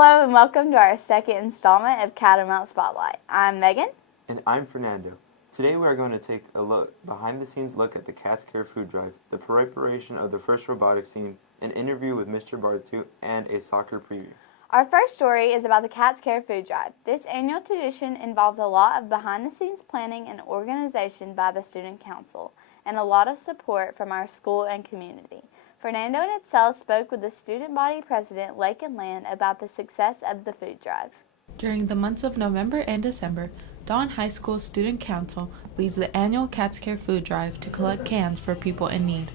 Hello and welcome to our second installment of Catamount Spotlight. I'm Megan. And I'm Fernando. Today we are going to take a behind-the-scenes look at the Cats Care Food Drive, the preparation of the first robotics scene, an interview with Mr. Bartu, and a soccer preview. Our first story is about the Cats Care Food Drive. This annual tradition involves a lot of behind-the-scenes planning and organization by the Student Council, and a lot of support from our school and community. Fernando and Itzel spoke with the student body president, Lake and Land, about the success of the food drive. During the months of November and December, Dalton High School Student Council leads the annual Cats Care Food Drive to collect cans for people in need.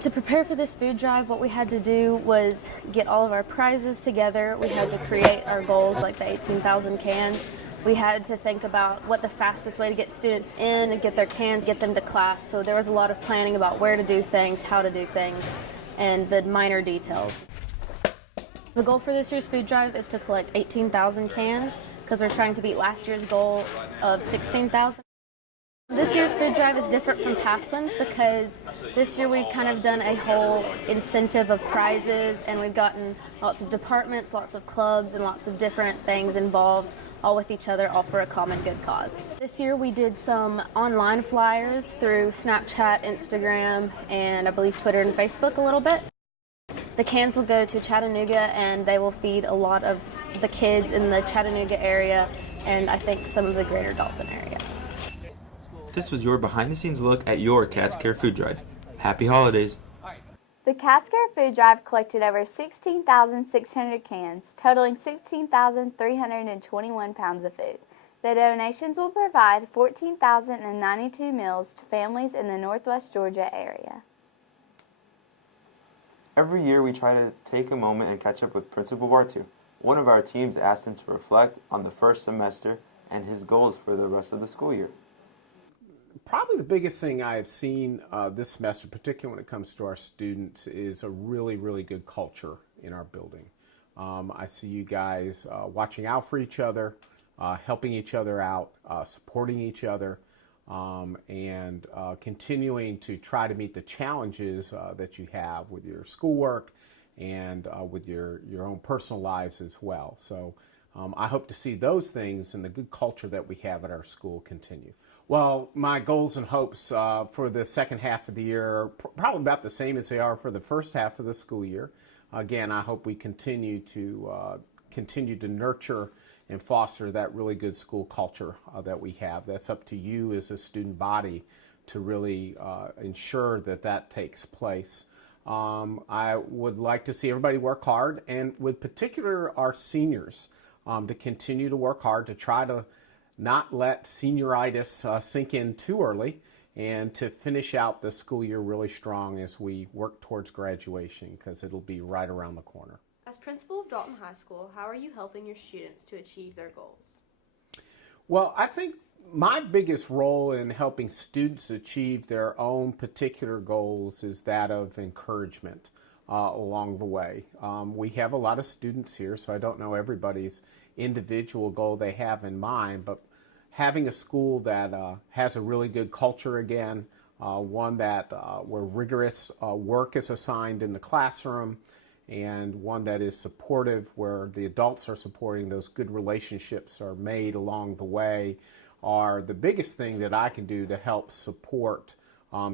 To prepare for this food drive, what we had to do was get all of our prizes together. We had to create our goals, like the 18,000 cans. We had to think about what the fastest way to get students in and get their cans, get them to class. So there was a lot of planning about where to do things, how to do things, and the minor details. The goal for this year's food drive is to collect 18,000 cans because we're trying to beat last year's goal of 16,000. This year's food drive is different from past ones because this year we've kind of done a whole incentive of prizes, and we've gotten lots of departments, lots of clubs, and lots of different things involved, all with each other, all for a common good cause. This year we did some online flyers through Snapchat, Instagram, and I believe Twitter and Facebook a little bit. The cans will go to Chattanooga, and they will feed a lot of the kids in the Chattanooga area and I think some of the greater Dalton area. This was your behind-the-scenes look at your Cats Care Food Drive. Happy holidays! The Cats Care Food Drive collected over 16,600 cans, totaling 16,321 pounds of food. The donations will provide 14,092 meals to families in the Northwest Georgia area. Every year we try to take a moment and catch up with Principal Bartu. One of our teams asked him to reflect on the first semester and his goals for the rest of the school year. Probably the biggest thing I have seen this semester, particularly when it comes to our students, is a really, really good culture in our building. I see you guys watching out for each other, helping each other out, supporting each other, and continuing to try to meet the challenges that you have with your schoolwork and with your own personal lives as well. So I hope to see those things and the good culture that we have at our school continue. Well, my goals and hopes for the second half of the year are probably about the same as they are for the first half of the school year. Again, I hope we continue to nurture and foster that really good school culture that we have. That's up to you as a student body to really ensure that that takes place. I would like to see everybody work hard, and with particular our seniors, to continue to work hard to try to not let senioritis sink in too early, and to finish out the school year really strong as we work towards graduation, because it'll be right around the corner. As principal of Dalton High School, how are you helping your students to achieve their goals? Well, I think my biggest role in helping students achieve their own particular goals is that of encouragement along the way. We have a lot of students here, so I don't know everybody's individual goal they have in mind, but having a school that has a really good culture again, one that where rigorous work is assigned in the classroom, and one that is supportive, where the adults are supporting, those good relationships are made along the way, are the biggest thing that I can do to help support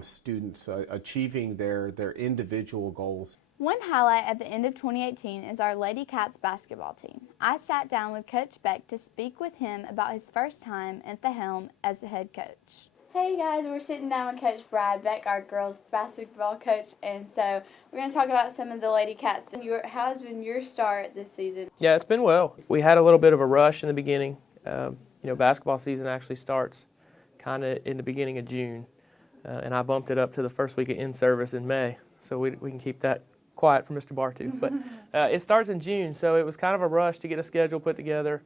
students achieving their individual goals. One highlight at the end of 2018 is our Lady Cats basketball team. I sat down with Coach Beck to speak with him about his first time at the helm as the head coach. Hey guys, we're sitting down with Coach Brad Beck, our girls basketball coach, and so we're going to talk about some of the Lady Cats. How has been your start this season? Yeah, it's been well. We had a little bit of a rush in the beginning. Basketball season actually starts kind of in the beginning of June, and I bumped it up to the first week of in-service in May, so we can keep that quiet for Mr. Bartu. But it starts in June, so it was kind of a rush to get a schedule put together.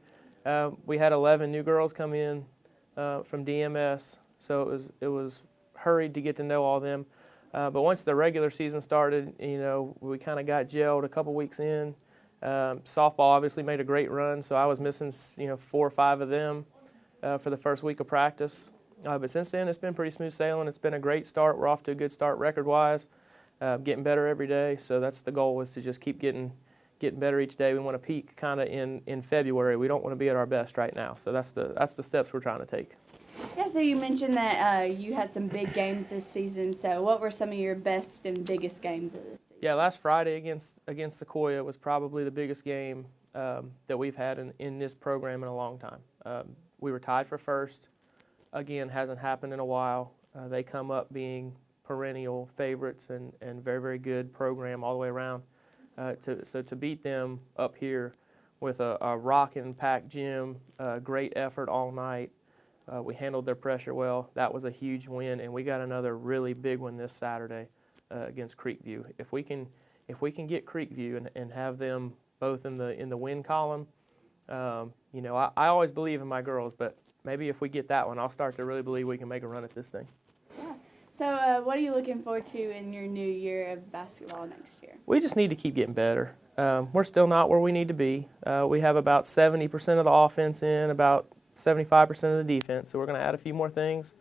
We had 11 new girls come in from DMS, so it was hurried to get to know all of them. But once the regular season started, we kind of got gelled a couple weeks in. Softball obviously made a great run, so I was missing 4 or 5 of them for the first week of practice. But since then, it's been pretty smooth sailing. It's been a great start. We're off to a good start record-wise. Getting better every day, so that's the goal, is to just keep getting getting better each day. We want to peak kind of in February. We don't want to be at our best right now. So that's the steps we're trying to take. Yeah, so you mentioned that you had some big games this season. So what were some of your best and biggest games of this season? Yeah, last Friday against Sequoia was probably the biggest game that we've had in this program in a long time. We were tied for first. Again, hasn't happened in a while. They come up being perennial favorites and very, very good program all the way around. So to beat them up here with a rockin' packed gym, great effort all night, we handled their pressure well. That was a huge win, and we got another really big one this Saturday against Creekview. If we can get Creekview and have them both in the win column, you know, I always believe in my girls, but maybe if we get that one, I'll start to really believe we can make a run at this thing. Yeah. So what are you looking forward to in your new year of basketball next year? We just need to keep getting better. We're still not where we need to be. We have about 70% of the offense in, about 75% of the defense, so we're going to add a few more things.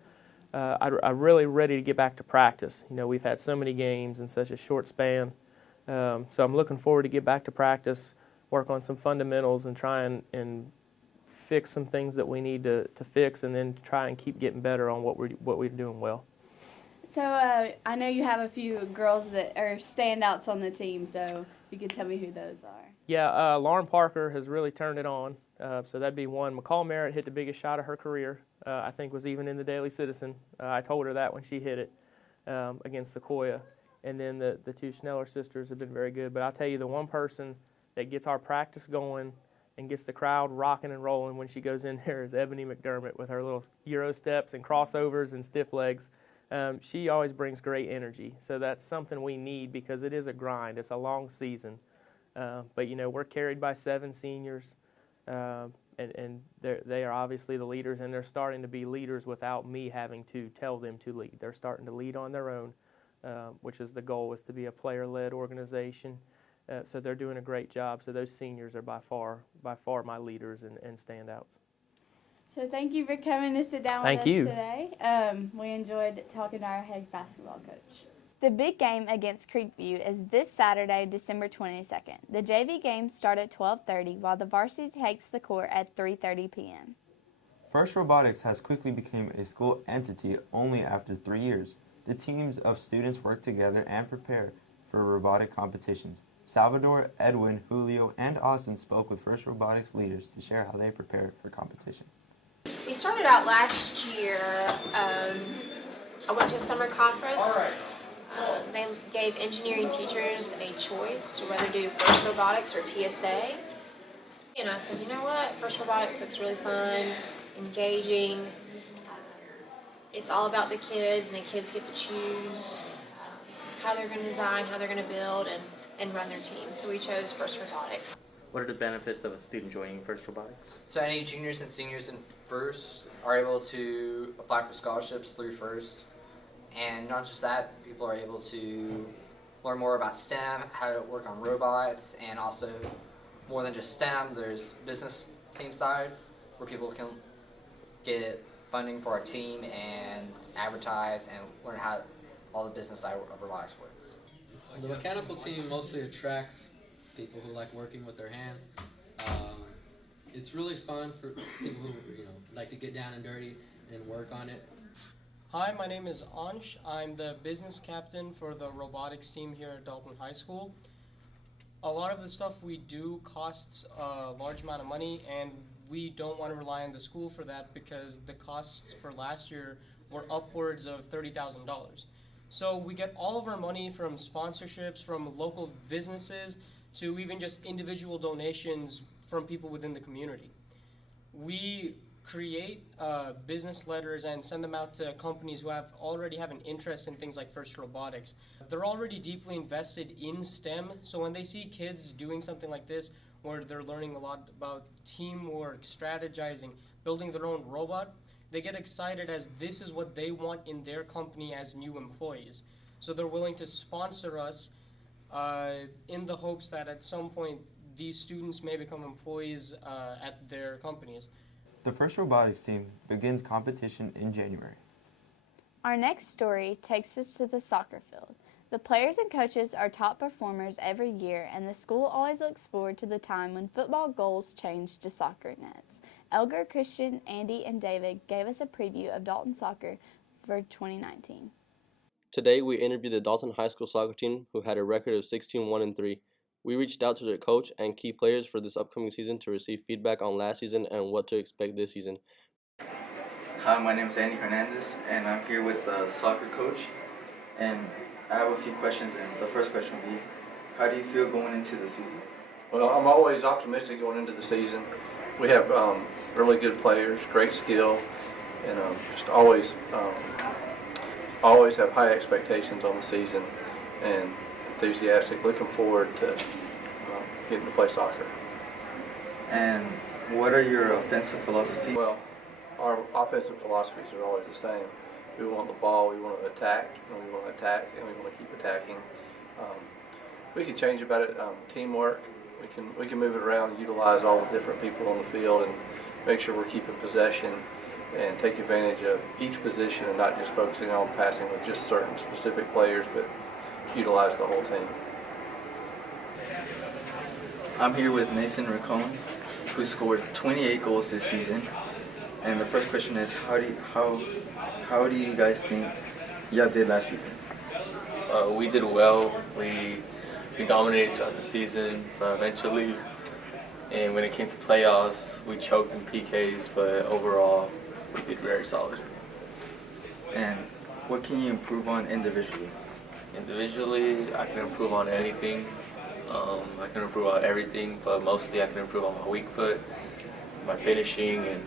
I'm really ready to get back to practice. You know, we've had so many games in such a short span, so I'm looking forward to get back to practice, work on some fundamentals, and try and fix some things that we need to fix, and then try and keep getting better on what we're doing well. So I know you have a few girls that are standouts on the team, so you can tell me who those are. Yeah, Lauren Parker has really turned it on, so that'd be one. McCall Merritt hit the biggest shot of her career, I think was even in the Daily Citizen. I told her that when she hit it against Sequoia. And then the two Schneller sisters have been very good. But I'll tell you, the one person that gets our practice going and gets the crowd rocking and rolling when she goes in there is Ebony McDermott with her little Euro steps and crossovers and stiff legs. She always brings great energy. So that's something we need because it is a grind. It's a long season. But, you know, we're carried by 7 seniors, and they are obviously the leaders, and they're starting to be leaders without me having to tell them to lead. They're starting to lead on their own, which is the goal, is to be a player-led organization. So they're doing a great job. So those seniors are by far my leaders and standouts. So thank you for coming to sit down with us today. We enjoyed talking to our head basketball coach. The big game against Creekview is this Saturday, December 22nd. The JV games start at 12:30, while the varsity takes the court at 3:30 p.m. First Robotics has quickly become a school entity only after 3 years. The teams of students work together and prepare for robotic competitions. Salvador, Edwin, Julio, and Austin spoke with First Robotics leaders to share how they prepare for competition. We started out last year. I went to a summer conference. They gave engineering teachers a choice to whether do First Robotics or TSA. And I said, you know what? First Robotics looks really fun, engaging. It's all about the kids, and the kids get to choose how they're going to design, how they're going to build, and run their team. So we chose First Robotics. What are the benefits of a student joining First Robotics? So any juniors and seniors in First are able to apply for scholarships through First. And not just that, people are able to learn more about STEM, how to work on robots, and also more than just STEM, there's business team side where people can get funding for our team and advertise and learn how all the business side of robotics works. The mechanical team mostly attracts people who like working with their hands. It's really fun for people who like to get down and dirty and work on it. Hi, my name is Ansh. I'm the business captain for the robotics team here at Dalton High School. A lot of the stuff we do costs a large amount of money, and we don't want to rely on the school for that because the costs for last year were upwards of $30,000. So we get all of our money from sponsorships, from local businesses, to even just individual donations from people within the community. We create business letters and send them out to companies who already have an interest in things like First Robotics. They're already deeply invested in STEM, so when they see kids doing something like this, where they're learning a lot about teamwork, strategizing, building their own robot, they get excited as this is what they want in their company as new employees. So they're willing to sponsor us in the hopes that at some point these students may become employees at their companies. The First Robotics team begins competition in January. Our next story takes us to the soccer field. The players and coaches are top performers every year, and the school always looks forward to the time when football goals change to soccer nets. Elgar, Christian, Andy, and David gave us a preview of Dalton Soccer for 2019. Today, we interviewed the Dalton High School soccer team, who had a record of 16-1-3. We reached out to their coach and key players for this upcoming season to receive feedback on last season and what to expect this season. Hi, my name is Andy Hernandez, and I'm here with the soccer coach. And I have a few questions, and the first question would be, how do you feel going into the season? Well, I'm always optimistic going into the season. We have really good players, great skill, and just always have high expectations on the season, and enthusiastic, looking forward to getting to play soccer. And what are your offensive philosophies? Well, our offensive philosophies are always the same. We want the ball, we want to attack, and we want to attack, and we want to keep attacking. We can change about it. Teamwork. We can move it around and utilize all the different people on the field and make sure we're keeping possession and take advantage of each position and not just focusing on passing with just certain specific players, but utilize the whole team. I'm here with Nathan Racone, who scored 28 goals this season. And the first question is, how do you guys think y'all did last season? We did well. We dominated throughout the season eventually. And when it came to playoffs, we choked in PKs, but overall, we did very solid. And what can you improve on individually? Individually, I can improve on anything. I can improve on everything, but mostly I can improve on my weak foot, my finishing, and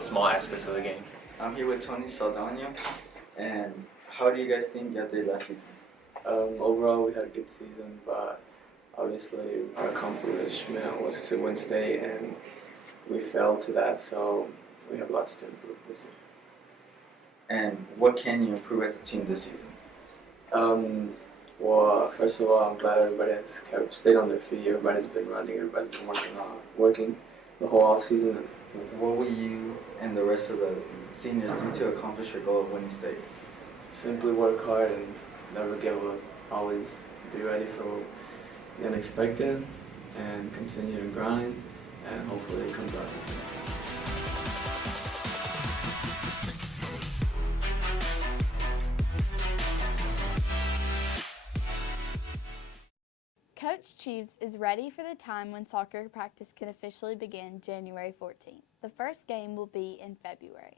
small aspects of the game. I'm here with Tony Saldana, and how do you guys think y'all did last season? Overall, we had a good season, but obviously our accomplishment was to win state, and we failed to that, so we have lots to improve this year. And what can you improve as a team this season? Well, first of all, I'm glad everybody has stayed on their feet. Everybody's been running. Everybody's been working the whole off season. What will you and the rest of the seniors do to accomplish your goal of winning state? Simply work hard and never give up. Always be ready for the unexpected and continue to grind, and hopefully it comes out this year. Coach Cheeves is ready for the time when soccer practice can officially begin January 14th. The first game will be in February.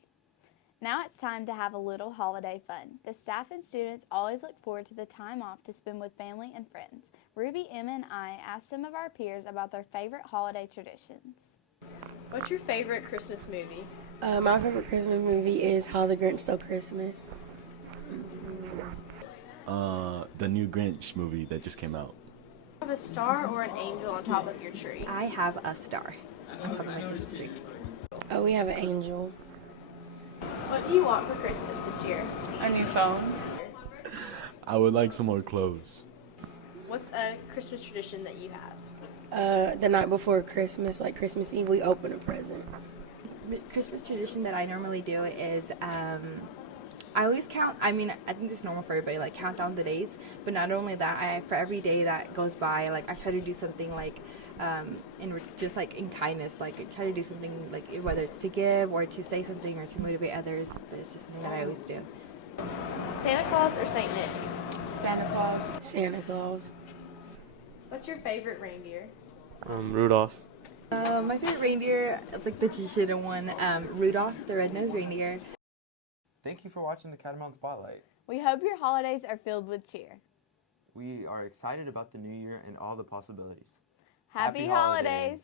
Now it's time to have a little holiday fun. The staff and students always look forward to the time off to spend with family and friends. Ruby, Emma, and I asked some of our peers about their favorite holiday traditions. What's your favorite Christmas movie? My favorite Christmas movie is How the Grinch Stole Christmas. The new Grinch movie that just came out. Have a star or an angel on top of your tree? I have a star on top of my Christmas tree. Oh, we have an angel. What do you want for Christmas this year? A new phone. I would like some more clothes. What's a Christmas tradition that you have? The night before Christmas, like Christmas Eve, we open a present. Christmas tradition that I normally do is I always count, I think this is normal for everybody, like count down the days, but not only that, for every day that goes by, like I try to do something like in kindness, like I try to do something like whether it's to give or to say something or to motivate others, but it's just something that I always do. Santa Claus or Saint Nick? Santa Claus. Santa Claus. What's your favorite reindeer? Rudolph. My favorite reindeer, like the traditional one, Rudolph, the red-nosed reindeer. Thank you for watching the Catamount Spotlight. We hope your holidays are filled with cheer. We are excited about the new year and all the possibilities. Happy holidays.